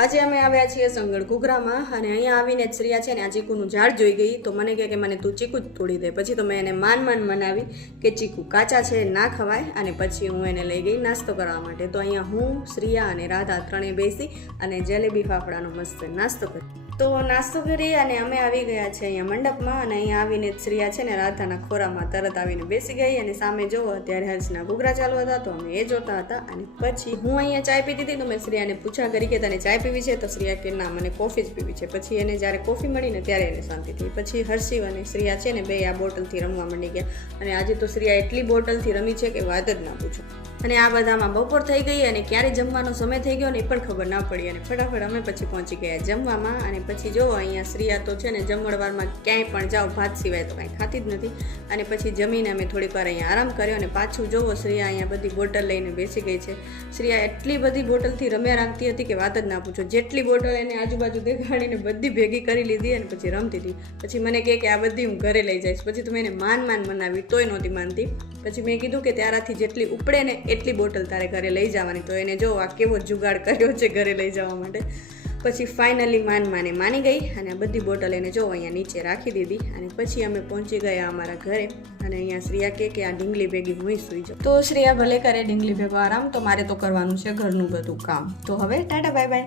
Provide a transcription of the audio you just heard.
આજે અમે આવ્યા છીએ સંગળ ઘૂઘરામાં અને અહીંયા આવીને જ શ્રેયા છે ને આ ચીકુનું ઝાડ જોઈ ગઈ તો મને કહે કે મને તું ચીકુ જ તોડી દે. પછી તો મેં એને માન મનાવી કે ચીકુ કાચા છે ના ખવાય અને પછી હું એને લઈ ગઈ નાસ્તો કરવા માટે. તો અહીંયા હું, શ્રેયા અને રાધા ત્રણેય બેસી અને જલેબી ફાફડાનો મસ્ત નાસ્તો કર્યો. તો નાસ્તો કરી અને અમે આવી ગયા છે અહીંયા મંડપમાં અને અહીંયા આવીને જ શ્રેયા છે ને રાધાના ખોરામાં તરત આવીને બેસી ગઈ અને સામે જોવો ત્યારે હર્ષના ઘૂઘરા ચાલુ હતા તો અમે એ જોતા હતા. અને પછી હું અહીંયા ચાય પીતી હતી તો મેં શ્રેયાને પૂછા કરી કે તને ચાય પીવી છે? તો શ્રેયા કે ના, મને કોફી જ પીવી છે. પછી એને જ્યારે કોફી મળી ને ત્યારે એને શાંતિ થઈ. પછી હર્ષિવ અને શ્રેયા છે ને બે આ બોટલથી રમવા માંડી ગયા અને આજે તો શ્રેયા એટલી બોટલથી રમી છે કે વાત જ ના પૂછો. અને આ બધામાં બપોર થઈ ગઈ અને ક્યારે જમવાનો સમય થઈ ગયો ને એ પણ ખબર ના પડી અને ફટાફટ અમે પછી પહોંચી ગયા જમવામાં. અને પછી જો અહીંયા શ્રેયા તો છે ને જમણવારમાં ક્યાંય પણ જાઓ ભાત સિવાય તો કાંઈ ખાતી જ નથી. અને પછી જમીને અમે થોડીક વાર અહીંયા આરામ કર્યો અને પાછું જોવો શ્રેયા અહીંયા બધી બોટલ લઈને બેસી ગઈ છે. શ્રેયા એટલી બધી બોટલથી રમ્યા રાખતી હતી કે વાત જ ના પૂછો. જેટલી બોટલ એને આજુબાજુ દેખાડીને બધી ભેગી કરી લીધી અને પછી રમતી હતી. પછી મને કહે કે આ બધી હું ઘરે લઈ જઈશ. પછી તો મેં એને માન મનાવી તોય નહોતી માનતી. પછી મેં કીધું કે ત્યારાથી જેટલી ઉપડે ને એટલી બોટલ તારે ઘરે લઈ જવાની. તો એને જો આ કેવો જુગાડ કર્યો છે ઘરે લઈ જવા માટે. પછી ફાઇનલી માની ગઈ અને આ બધી બોટલ એને જો અહીંયા નીચે રાખી દીધી. અને પછી અમે પહોંચી ગયા અમારા ઘરે અને અહીંયા શ્રેયા કે આ ઢીંગલી ભેગી હું સુઈ જાઉં. તો શ્રેયા ભલે કરે ઢીંગલી ભેગો આરામ, તો મારે તો કરવાનું છે ઘરનું બધું કામ. તો હવે ટાટા બાય બાય.